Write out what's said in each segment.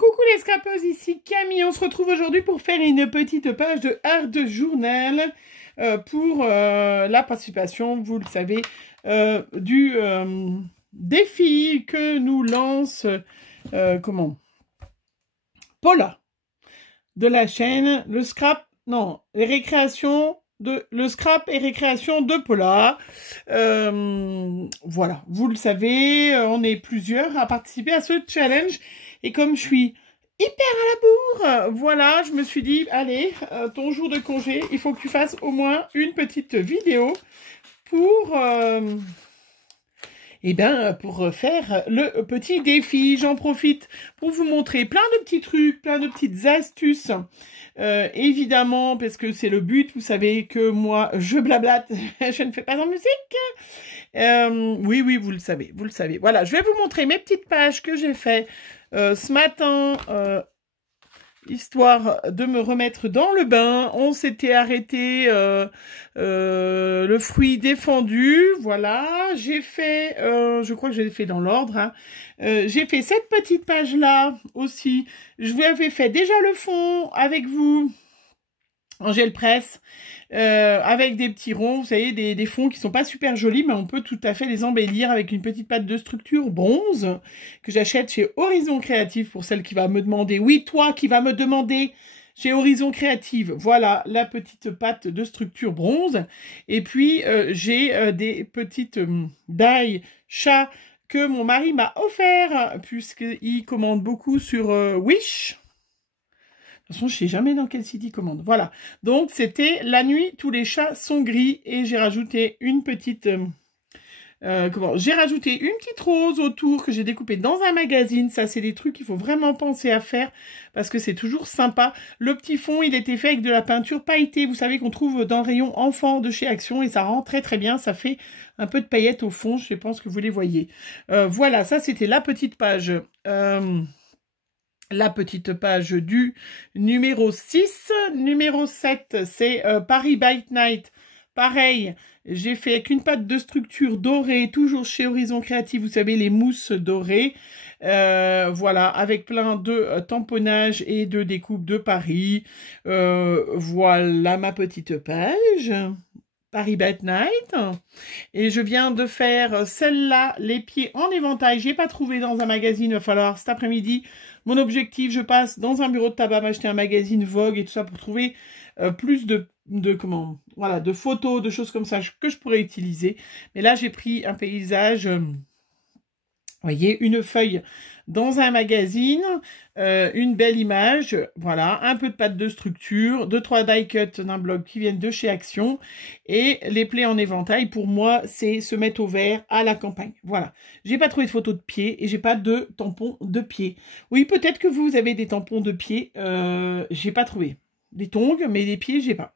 Coucou les scrapeuses, ici Camille. On se retrouve aujourd'hui pour faire une petite page de Art Journal pour la participation, vous le savez, du défi que nous lance Paula de la chaîne le scrap, non, les récréations de le scrap et récréation de Paula. Voilà, vous le savez, on est plusieurs à participer à ce challenge. Et comme je suis hyper à la bourre, voilà, je me suis dit, allez, ton jour de congé, il faut que tu fasses au moins une petite vidéo pour, pour faire le petit défi. J'en profite pour vous montrer plein de petits trucs, plein de petites astuces. Évidemment, parce que c'est le but, vous savez que moi, je blablate, je ne fais pas en musique. Oui, vous le savez, vous le savez. Voilà, je vais vous montrer mes petites pages que j'ai fait ce matin, histoire de me remettre dans le bain. On s'était arrêté le fruit défendu. Voilà, j'ai fait, je crois que j'ai fait dans l'ordre. Hein. J'ai fait cette petite page-là aussi. Je vous avais fait déjà le fond avec vous en gel presse, avec des petits ronds, vous savez, des fonds qui sont pas super jolis, mais on peut tout à fait les embellir avec une petite pâte de structure bronze que j'achète chez Horizon Créative pour celle qui va me demander. Oui, toi qui va me demander chez Horizon Créative. Voilà la petite pâte de structure bronze. Et puis j'ai des petites die chat que mon mari m'a offert puisqu'il commande beaucoup sur Wish. De toute façon, je sais jamais dans quel site il commande. Voilà. Donc, c'était la nuit, tous les chats sont gris. Et j'ai rajouté une petite... j'ai rajouté une petite rose autour que j'ai découpée dans un magazine. Ça, c'est des trucs qu'il faut vraiment penser à faire parce que c'est toujours sympa. Le petit fond, il était fait avec de la peinture pailletée. Vous savez qu'on trouve dans le rayon enfant de chez Action et ça rend très très bien. Ça fait un peu de paillettes au fond. Je pense que vous les voyez. Voilà, ça, c'était la petite page... la petite page du numéro 6. Numéro 7, c'est Paris by Night. Pareil, j'ai fait avec une pâte de structure dorée, toujours chez Horizon Créative, vous savez, les mousses dorées. Voilà, avec plein de tamponnage et de découpe de Paris. Voilà ma petite page. Paris by Night. Et je viens de faire celle-là, les pieds en éventail. J'ai pas trouvé dans un magazine, il va falloir cet après-midi. Mon objectif, je passe dans un bureau de tabac, m'acheter un magazine Vogue et tout ça pour trouver plus de photos, de choses comme ça que je pourrais utiliser. Mais là, j'ai pris un paysage, vous voyez, une feuille dans un magazine, une belle image, voilà, un peu de pâte de structure, 2-3 die cut d'un blog qui viennent de chez Action, et les plaies en éventail, pour moi, c'est se mettre au vert à la campagne. Voilà, j'ai pas trouvé de photos de pieds et j'ai pas de tampons de pieds. Oui, peut-être que vous avez des tampons de pieds, j'ai pas trouvé. Des tongs, mais les pieds, j'ai pas.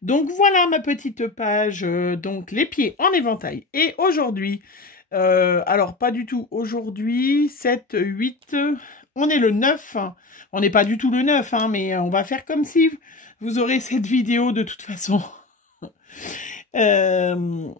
Donc voilà ma petite page, donc les pieds en éventail. Et aujourd'hui... alors, pas du tout aujourd'hui, 7, 8, on est le 9, on n'est pas du tout le 9, hein, mais on va faire comme si vous aurez cette vidéo de toute façon. Le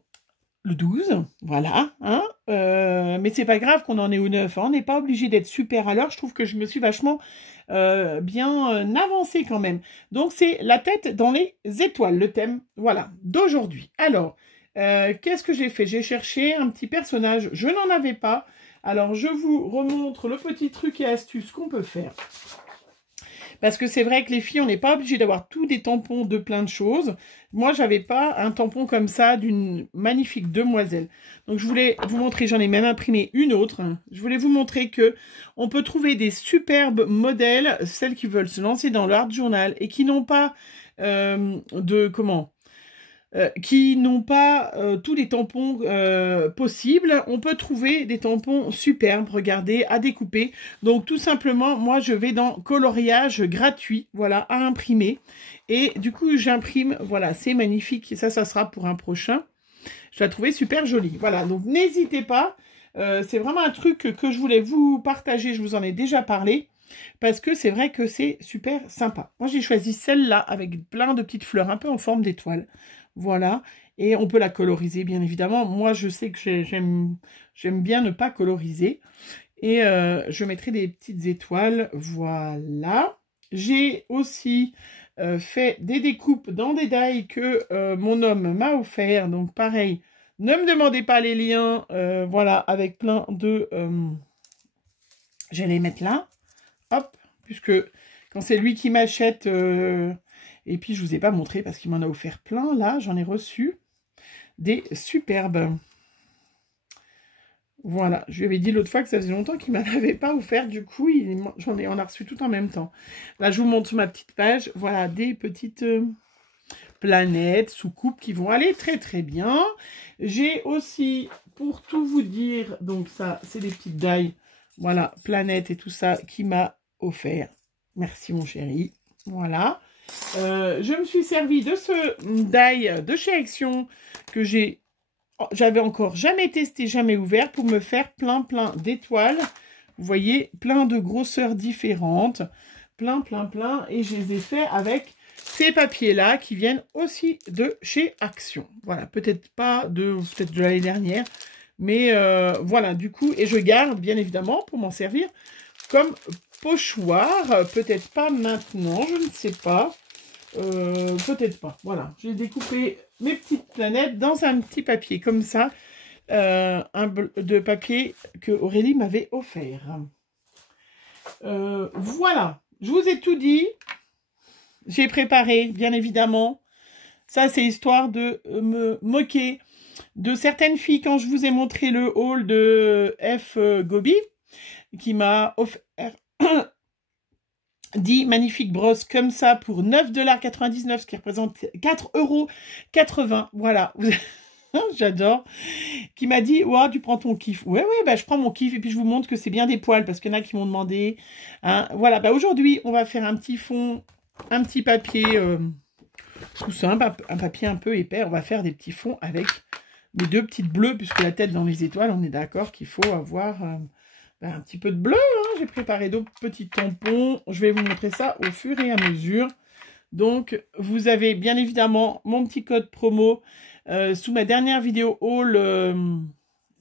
12, voilà, hein, mais c'est pas grave qu'on en est au 9, hein, on n'est pas obligé d'être super à l'heure, je trouve que je me suis vachement bien avancée quand même. Donc c'est la tête dans les étoiles, le thème, voilà, d'aujourd'hui. Alors, qu'est-ce que j'ai fait? J'ai cherché un petit personnage, je n'en avais pas. Alors, je vous remontre le petit truc et astuce qu'on peut faire. Parce que c'est vrai que les filles, on n'est pas obligé d'avoir tous des tampons de plein de choses. Moi, j'avais pas un tampon comme ça d'une magnifique demoiselle. Donc, je voulais vous montrer, j'en ai même imprimé une autre. Je voulais vous montrer que on peut trouver des superbes modèles, celles qui veulent se lancer dans l'art journal et qui n'ont pas qui n'ont pas tous les tampons possibles. On peut trouver des tampons superbes, regardez, à découper. Donc tout simplement, moi je vais dans coloriage gratuit, voilà, à imprimer. Et du coup j'imprime, voilà, c'est magnifique. Ça sera pour un prochain. Je la trouvais super jolie. Voilà, donc n'hésitez pas. C'est vraiment un truc que je voulais vous partager, je vous en ai déjà parlé. Parce que c'est vrai que c'est super sympa. Moi j'ai choisi celle-là avec plein de petites fleurs un peu en forme d'étoile. Voilà, et on peut la coloriser bien évidemment. Moi je sais que j'aime bien ne pas coloriser. Et je mettrai des petites étoiles, voilà. J'ai aussi fait des découpes dans des die que mon homme m'a offert. Donc pareil, ne me demandez pas les liens, voilà, avec plein de... je vais les mettre là, hop, puisque quand c'est lui qui m'achète... et puis je vous ai pas montré parce qu'il m'en a offert plein, là, j'en ai reçu des superbes. Voilà, je lui avais dit l'autre fois que ça faisait longtemps qu'il ne m'en avait pas offert, du coup, on a reçu tout en même temps. Là, je vous montre ma petite page, voilà, des petites planètes, soucoupes qui vont aller très très bien. J'ai aussi, pour tout vous dire, donc ça, c'est des petites die, voilà, planètes et tout ça, qui m'a offert. Merci mon chéri, voilà. Je me suis servi de ce die de chez Action que j'avais encore jamais testé, jamais ouvert, pour me faire plein d'étoiles. Vous voyez, plein de grosseurs différentes, plein, et je les ai fait avec ces papiers-là qui viennent aussi de chez Action. Voilà, peut-être de l'année dernière, mais voilà, du coup, et je garde, bien évidemment, pour m'en servir comme pochoir, peut-être pas maintenant, je ne sais pas. Peut-être pas. Voilà, j'ai découpé mes petites planètes dans un petit papier comme ça, de papier que Aurélie m'avait offert. Voilà, je vous ai tout dit. J'ai préparé, bien évidemment. Ça, c'est histoire de me moquer de certaines filles quand je vous ai montré le haul de F. Gobi, qui m'a offert 10 magnifiques brosses comme ça pour 9,99 $, ce qui représente 4,80 €. Voilà, j'adore. Qui m'a dit, ouais, tu prends ton kiff. Ouais, bah, je prends mon kiff et puis je vous montre que c'est bien des poils parce qu'il y en a qui m'ont demandé. Hein. Voilà, bah, aujourd'hui, on va faire un petit fond, un petit papier tout simple, un papier un peu épais. On va faire des petits fonds avec mes deux petites bleues, puisque la tête dans les étoiles, on est d'accord qu'il faut avoir... un petit peu de bleu, hein. J'ai préparé d'autres petits tampons. Je vais vous montrer ça au fur et à mesure. Donc, vous avez bien évidemment mon petit code promo sous ma dernière vidéo haul,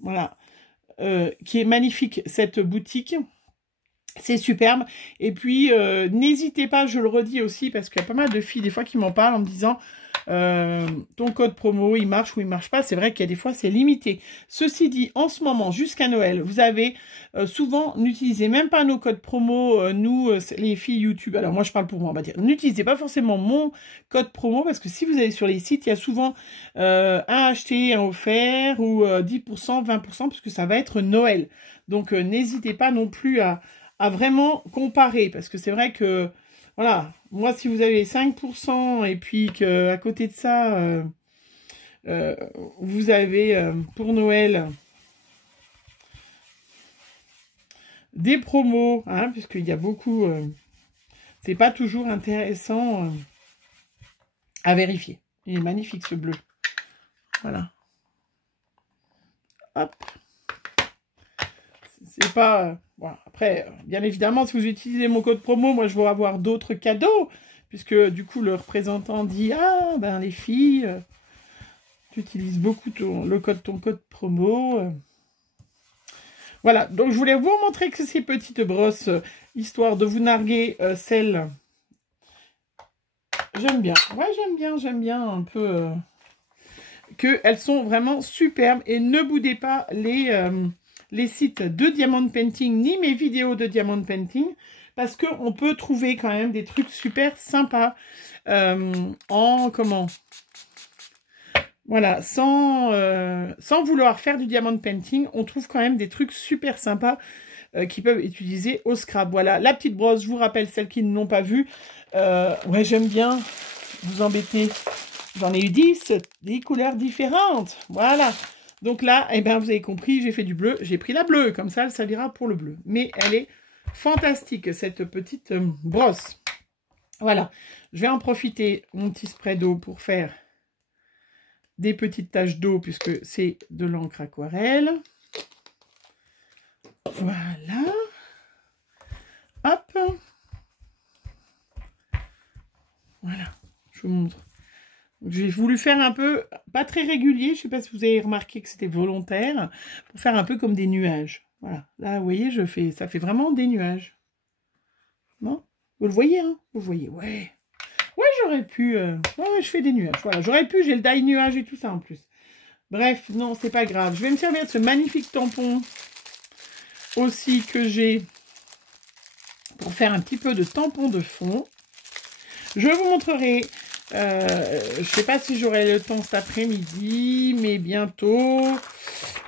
voilà, qui est magnifique, cette boutique. C'est superbe. Et puis, n'hésitez pas, je le redis aussi, parce qu'il y a pas mal de filles, des fois, qui m'en parlent en me disant... ton code promo, il marche ou il marche pas. C'est vrai qu'il y a des fois, c'est limité. Ceci dit, en ce moment, jusqu'à Noël, vous avez souvent, n'utilisez même pas nos codes promo, nous, les filles YouTube. Alors, moi, je parle pour moi, on va dire. N'utilisez pas forcément mon code promo, parce que si vous allez sur les sites, il y a souvent un acheté, un offert, ou 10%, 20%, parce que ça va être Noël. Donc, n'hésitez pas non plus à vraiment comparer, parce que c'est vrai que voilà, moi, si vous avez 5% et puis qu'à côté de ça, vous avez pour Noël des promos, hein, puisqu'il y a beaucoup, c'est pas toujours intéressant à vérifier. Il est magnifique ce bleu. Voilà. Hop. C'est pas... Voilà. Après, bien évidemment, si vous utilisez mon code promo, moi, je vais avoir d'autres cadeaux. Puisque, du coup, le représentant dit, ah, ben, les filles, tu utilises beaucoup ton code promo. Voilà. Donc, je voulais vous montrer que ces petites brosses, histoire de vous narguer celles... J'aime bien. Ouais, j'aime bien un peu... qu'elles sont vraiment superbes. Et ne boudez pas les sites de Diamond Painting, ni mes vidéos de Diamond Painting, parce qu'on peut trouver quand même des trucs super sympas voilà, sans vouloir faire du Diamond Painting, on trouve quand même des trucs super sympas qui peuvent être utilisés au scrap. Voilà, la petite brosse, je vous rappelle, celles qui ne l'ont pas vue. Ouais, j'aime bien vous embêter. J'en ai eu 10 couleurs différentes. Voilà. Donc là, eh ben, vous avez compris, j'ai fait du bleu. J'ai pris la bleue, comme ça, elle servira pour le bleu. Mais elle est fantastique, cette petite brosse. Voilà. Je vais en profiter, mon petit spray d'eau, pour faire des petites taches d'eau, puisque c'est de l'encre aquarelle. Voilà. Hop. Voilà. Je vous montre. J'ai voulu faire un peu, pas très régulier, je ne sais pas si vous avez remarqué que c'était volontaire, pour faire un peu comme des nuages. Voilà, là, vous voyez, ça fait vraiment des nuages. Non? Vous le voyez, hein? Vous le voyez, ouais. Ouais, j'aurais pu... Ouais, je fais des nuages, voilà. J'aurais pu, j'ai le die nuage et tout ça en plus. Bref, non, c'est pas grave. Je vais me servir de ce magnifique tampon aussi que j'ai pour faire un petit peu de tampon de fond. Je vous montrerai, je sais pas si j'aurai le temps cet après-midi, mais bientôt,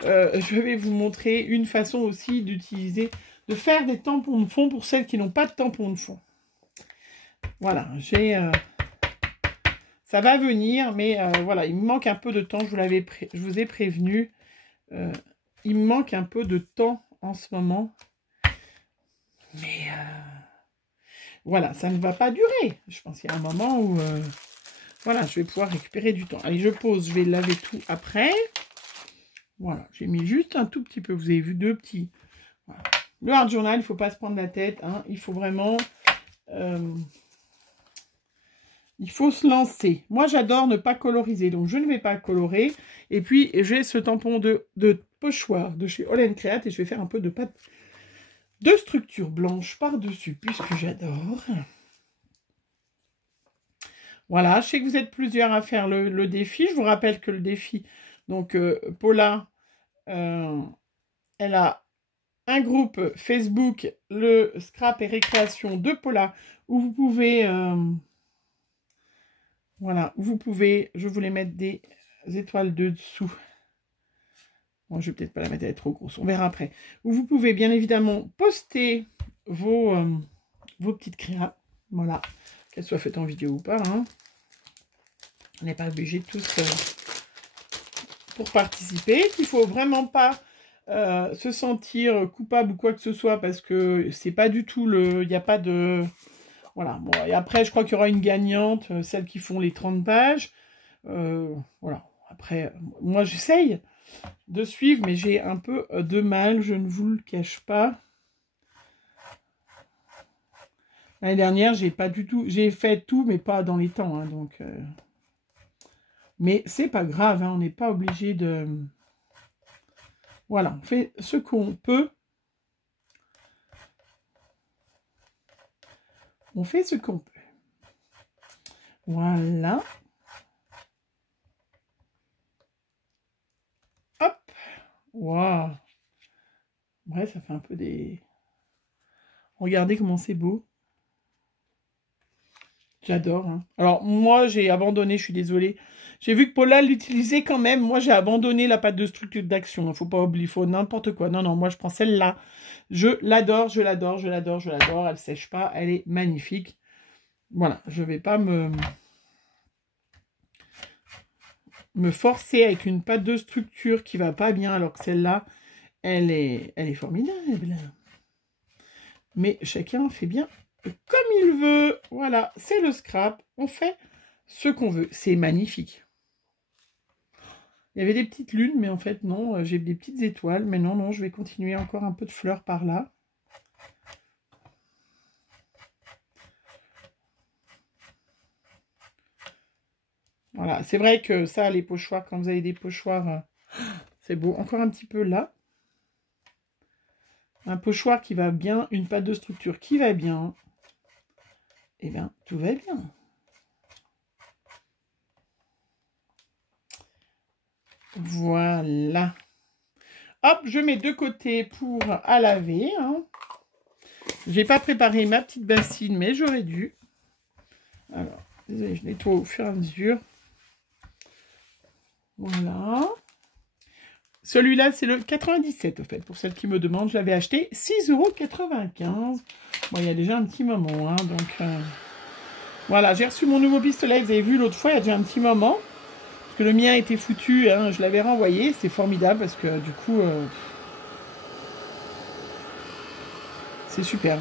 je vais vous montrer une façon aussi d'utiliser, de faire des tampons de fond pour celles qui n'ont pas de tampon de fond. Voilà, ça va venir, mais voilà, il me manque un peu de temps, je vous ai prévenu. Il me manque un peu de temps en ce moment. Mais voilà, ça ne va pas durer. Je pense qu'il y a un moment où voilà, je vais pouvoir récupérer du temps. Allez, je pose, je vais laver tout après. Voilà, j'ai mis juste un tout petit peu. Vous avez vu deux petits. Voilà. Le hard journal, il ne faut pas se prendre la tête. Hein, il faut vraiment... il faut se lancer. Moi, j'adore ne pas coloriser, donc je ne vais pas colorer. Et puis, j'ai ce tampon de pochoir de chez All & Create et je vais faire un peu de pâte de structure blanche par-dessus, puisque j'adore. Voilà, je sais que vous êtes plusieurs à faire le défi. Je vous rappelle que le défi, donc Paula, elle a un groupe Facebook, le Scrap et Récréation de Paula, où vous pouvez... voilà, vous pouvez, je voulais mettre des étoiles de dessous. Bon, je vais peut-être pas la mettre, elle est trop grosse, on verra après. Où vous pouvez bien évidemment poster vos petites créas. Voilà, qu'elles soient faites en vidéo ou pas. Hein. On n'est pas obligé tous pour participer. Il ne faut vraiment pas se sentir coupable ou quoi que ce soit parce que c'est pas du tout le... Il n'y a pas de... Voilà, bon, et après, je crois qu'il y aura une gagnante, celles qui font les 30 pages. Voilà, après, moi, j'essaye de suivre, mais j'ai un peu de mal, je ne vous le cache pas. L'année dernière, j'ai pas du tout... J'ai fait tout, mais pas dans les temps, hein, donc... Mais c'est pas grave, hein, on n'est pas obligé de... Voilà, on fait ce qu'on peut. On fait ce qu'on peut. Voilà. Hop. Waouh. Ouais, ça fait un peu des... Regardez comment c'est beau. J'adore. Hein. Alors, moi, j'ai abandonné, je suis désolée. J'ai vu que Paula l'utilisait quand même. Moi, j'ai abandonné la pâte de structure d'action. Il ne faut pas oublier, il faut n'importe quoi. Non, non, moi, je prends celle-là. Je l'adore, je l'adore, je l'adore, je l'adore. Elle ne sèche pas, elle est magnifique. Voilà, je ne vais pas me forcer avec une pâte de structure qui ne va pas bien, alors que celle-là, elle est formidable. Mais chacun fait bien comme il veut. Voilà, c'est le scrap. On fait ce qu'on veut. C'est magnifique. Il y avait des petites lunes, mais en fait, non. J'ai des petites étoiles. Mais non, non, je vais continuer encore un peu de fleurs par là. Voilà, c'est vrai que ça, les pochoirs, quand vous avez des pochoirs, c'est beau. Encore un petit peu là. Un pochoir qui va bien, une pâte de structure qui va bien. Eh bien, tout va bien. Voilà. Hop, je mets de côté pour à laver. Hein. J'ai pas préparé ma petite bassine, mais j'aurais dû. Alors, désolé, je nettoie au fur et à mesure. Voilà. Celui-là, c'est le 97, au fait. Pour celle qui me demande, je l'avais acheté 6,95 €. Bon, il y a déjà un petit moment, hein, donc... Voilà, j'ai reçu mon nouveau pistolet. Vous avez vu l'autre fois, il y a déjà un petit moment. Parce que le mien était foutu, hein, je l'avais renvoyé. C'est formidable parce que, du coup... c'est super.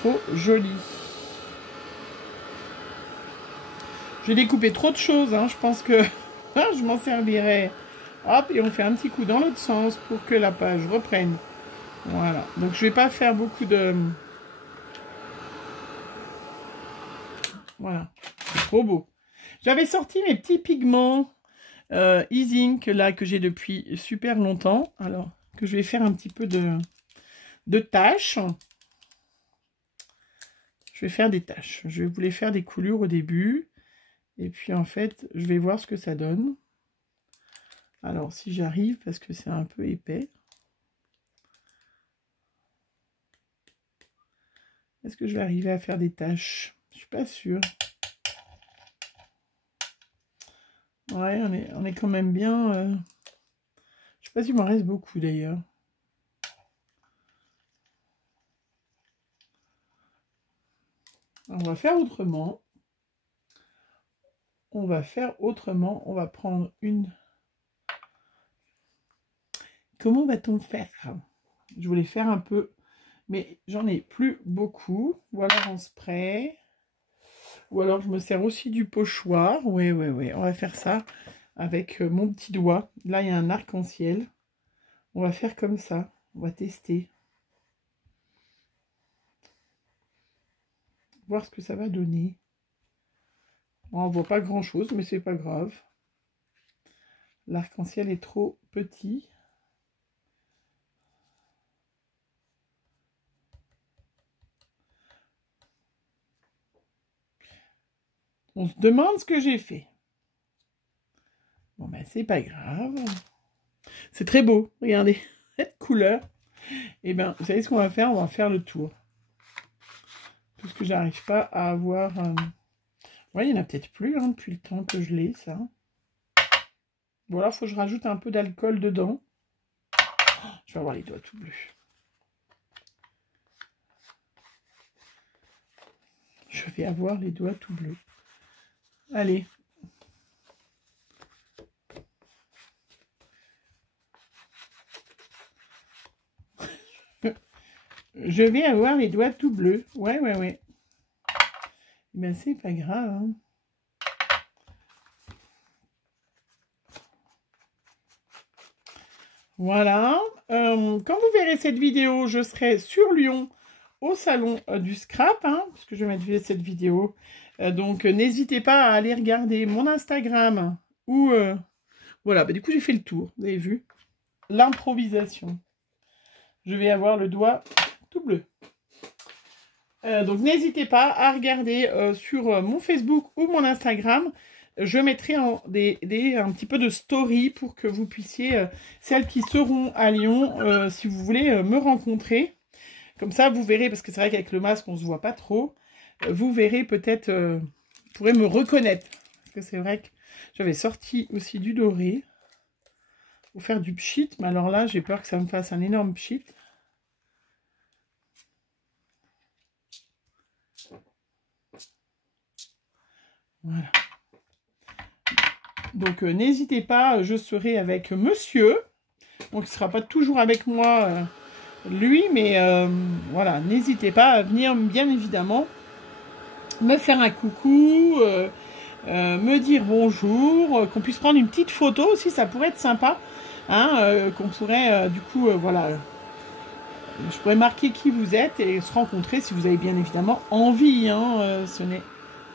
Trop joli. J'ai découpé trop de choses, hein, je pense que... je m'en servirai. Hop, et on fait un petit coup dans l'autre sens pour que la page reprenne. Voilà. Donc, je vais pas faire beaucoup de... Voilà. C'est trop beau. J'avais sorti mes petits pigments Easing, là, que j'ai depuis super longtemps. Alors, que je vais faire un petit peu de tâches. Je vais faire des tâches. Je voulais faire des coulures au début. Et puis en fait, je vais voir ce que ça donne. Alors si j'arrive, parce que c'est un peu épais. Est-ce que je vais arriver à faire des tâches? Je suis pas sûre. Ouais, on est quand même bien... Je sais pas s'il m'en reste beaucoup d'ailleurs. On va faire autrement. On va faire autrement. On va prendre une... Comment va-t-on faire? Je voulais faire un peu... Mais j'en ai plus beaucoup. Ou alors en spray. Ou alors je me sers aussi du pochoir. Oui. On va faire ça avec mon petit doigt. Là, il y a un arc-en-ciel. On va faire comme ça. On va tester. Voir ce que ça va donner. Bon, on voit pas grand-chose, mais c'est pas grave. L'arc-en-ciel est trop petit. On se demande ce que j'ai fait. Bon, ben, c'est pas grave. C'est très beau. Regardez, cette couleur. Et ben, vous savez ce qu'on va faire? On va faire le tour. Parce que j'arrive pas à avoir... Ouais, il y en a peut-être plus hein, depuis le temps que je l'ai, ça. Voilà, il faut que je rajoute un peu d'alcool dedans. Je vais avoir les doigts tout bleus. Je vais avoir les doigts tout bleus. Allez. Je vais avoir les doigts tout bleus. Ouais. Ben, c'est pas grave. Hein. Voilà. Quand vous verrez cette vidéo, je serai sur Lyon au salon du scrap, hein, parce que je vais mettre cette vidéo. Donc, n'hésitez pas à aller regarder mon Instagram. Ou voilà, bah, du coup, j'ai fait le tour. Vous avez vu l'improvisation. Je vais avoir le doigt tout bleu. Donc, n'hésitez pas à regarder sur mon Facebook ou mon Instagram. Je mettrai un petit peu de story pour que vous puissiez, celles qui seront à Lyon, si vous voulez me rencontrer. Comme ça, vous verrez, parce que c'est vrai qu'avec le masque, on ne se voit pas trop. Vous verrez peut-être, vous pourrez me reconnaître. Parce que c'est vrai que j'avais sorti aussi du doré pour faire du pchit. Mais alors là, j'ai peur que ça me fasse un énorme pchit. Voilà. Donc, n'hésitez pas, je serai avec monsieur. Donc, il ne sera pas toujours avec moi, lui, mais voilà, n'hésitez pas à venir, bien évidemment, me faire un coucou, me dire bonjour, qu'on puisse prendre une petite photo aussi, ça pourrait être sympa, hein, qu'on pourrait, du coup, voilà, je pourrais marquer qui vous êtes et se rencontrer si vous avez bien évidemment envie, hein, ce n'est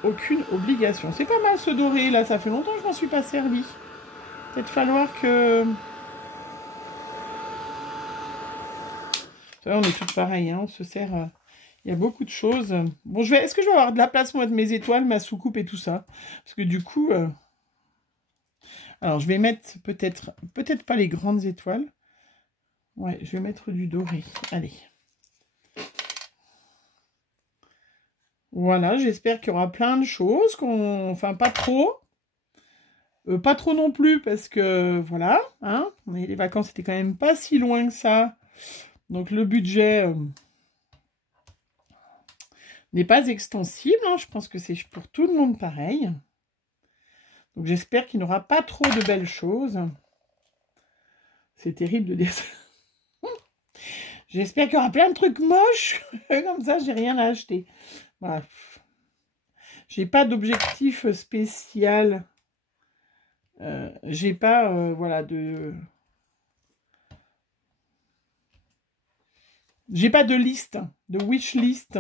aucune obligation. C'est pas mal ce doré, là, ça fait longtemps que je m'en suis pas servi. Peut-être falloir que... On est toutes pareilles, hein, on se sert... Il y a beaucoup de choses. Bon, est-ce que je vais avoir de la place, moi, de mes étoiles, ma soucoupe et tout ça? Parce que du coup... Alors, je vais mettre peut-être pas les grandes étoiles. Ouais, je vais mettre du doré. Allez. Voilà, j'espère qu'il y aura plein de choses. Enfin, pas trop. Pas trop non plus, parce que, voilà. Hein, les vacances étaient quand même pas si loin que ça. Donc, le budget... n'est pas extensible, hein. Je pense que c'est pour tout le monde pareil. Donc j'espère qu'il n'y aura pas trop de belles choses. C'est terrible de dire ça. J'espère qu'il y aura plein de trucs moches. Comme ça, j'ai rien à acheter. Bref. J'ai pas d'objectif spécial. J'ai pas, voilà, de... J'ai pas de liste, de wish list.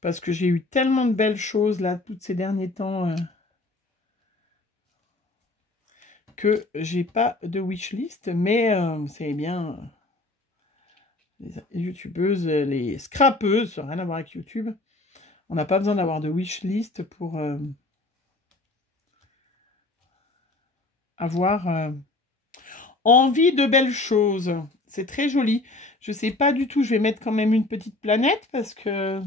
Parce que j'ai eu tellement de belles choses, là, tous ces derniers temps. que j'ai pas de wishlist, mais c'est bien les youtubeuses, les scrapeuses, ça n'a rien à voir avec YouTube. On n'a pas besoin d'avoir de wishlist pour avoir envie de belles choses. C'est très joli. Je sais pas du tout, je vais mettre quand même une petite planète parce que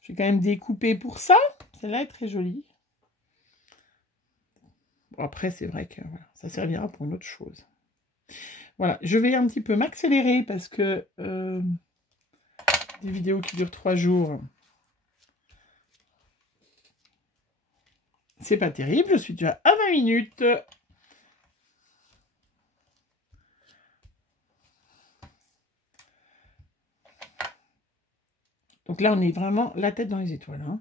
je vais quand même découper pour ça. Celle-là est très jolie. Bon, après, c'est vrai que voilà, ça servira pour une autre chose. Voilà, je vais un petit peu m'accélérer parce que des vidéos qui durent 3 jours, c'est pas terrible. Je suis déjà à 20 minutes. Donc là, on est vraiment la tête dans les étoiles. Hein.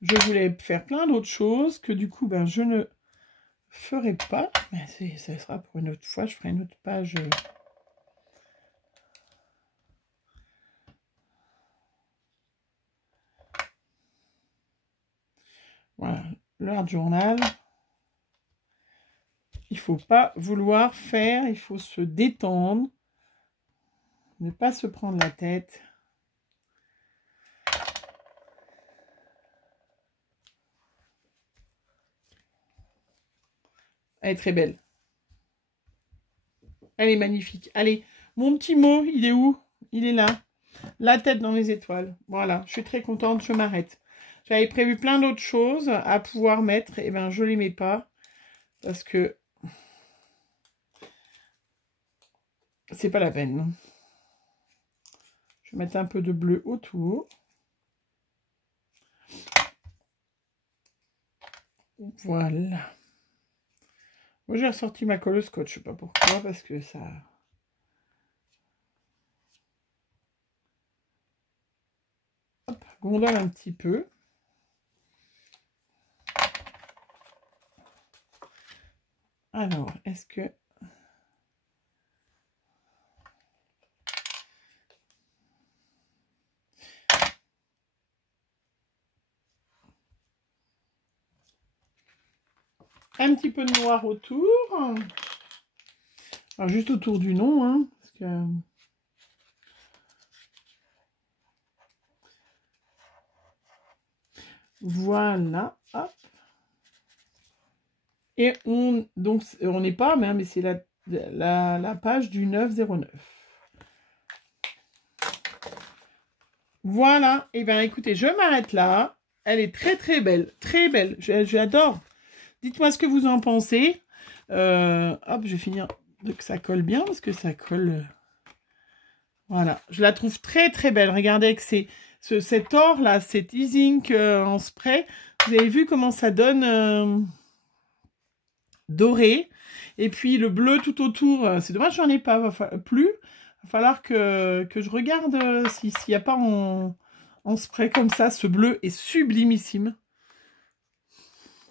Je voulais faire plein d'autres choses que du coup, ben, je ne ferai pas. Mais ça sera pour une autre fois. Je ferai une autre page. Voilà, l'art journal. Il ne faut pas vouloir faire, il faut se détendre. Ne pas se prendre la tête. Elle est très belle. Elle est magnifique. Allez, mon petit mot, il est où? Il est là. La tête dans les étoiles. Voilà, je suis très contente, je m'arrête. J'avais prévu plein d'autres choses à pouvoir mettre. Et bien, je ne les mets pas. Parce que c'est pas la peine. Je vais mettre un peu de bleu autour. Voilà. Moi, j'ai ressorti ma colle scotch. Je sais pas pourquoi, parce que ça... Hop, gondole un petit peu. Alors, est-ce que... Un petit peu de noir autour. Alors, juste autour du nom, hein, parce que... Voilà, hop. Et donc, on n'est pas, mais c'est la page du 909. Voilà, et bien écoutez, je m'arrête là. Elle est très très belle, très belle. J'adore. Dites-moi ce que vous en pensez. Hop, je vais finir que ça colle bien, parce que ça colle... Voilà, je la trouve très très belle. Regardez que cet or là, cet e-zinc en spray. Vous avez vu comment ça donne doré. Et puis le bleu tout autour. C'est dommage, j'en ai pas plus. Il va falloir que je regarde s'il n'y a pas en spray comme ça. Ce bleu est sublimissime.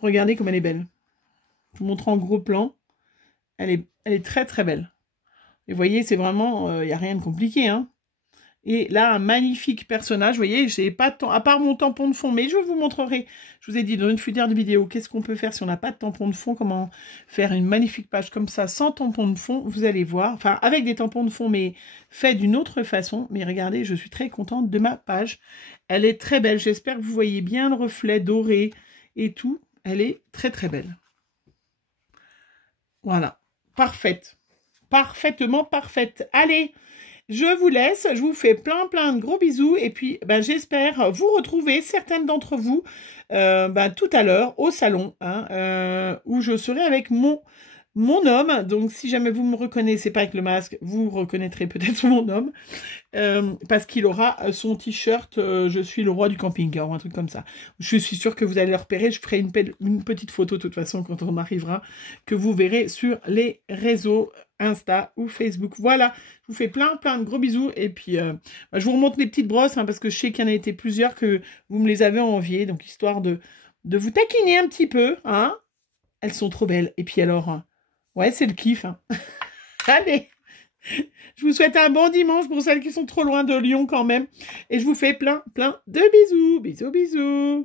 Regardez comme elle est belle. Je vous montre en gros plan. Elle est très très belle. Et vous voyez, c'est vraiment, il n'y a rien de compliqué, hein. Et là, un magnifique personnage. Vous voyez, j'ai pas de temps, à part mon tampon de fond, mais je vous montrerai. Je vous ai dit dans une future de vidéo, qu'est-ce qu'on peut faire si on n'a pas de tampon de fond, comment faire une magnifique page comme ça, sans tampon de fond, vous allez voir. Enfin, avec des tampons de fond, mais fait d'une autre façon. Mais regardez, je suis très contente de ma page. Elle est très belle. J'espère que vous voyez bien le reflet doré et tout. Elle est très très belle. Voilà. Parfaite. Parfaitement parfaite. Allez, je vous laisse, je vous fais plein de gros bisous et puis ben, j'espère vous retrouver, certaines d'entre vous, ben, tout à l'heure au salon, hein, où je serai avec mon homme. Donc si jamais vous me reconnaissez pas avec le masque, vous reconnaîtrez peut-être mon homme, parce qu'il aura son t-shirt je suis le roi du camping, ou un truc comme ça. Je suis sûre que vous allez le repérer, je ferai une petite photo de toute façon quand on arrivera, que vous verrez sur les réseaux Insta ou Facebook. Voilà, je vous fais plein de gros bisous et puis je vous remonte les petites brosses, hein, parce que je sais qu'il y en a été plusieurs que vous me les avez enviées, donc histoire de vous taquiner un petit peu, hein. Elles sont trop belles. Et puis alors, ouais, c'est le kiff, hein. Allez, je vous souhaite un bon dimanche pour celles qui sont trop loin de Lyon quand même. Et je vous fais plein de bisous. Bisous, bisous.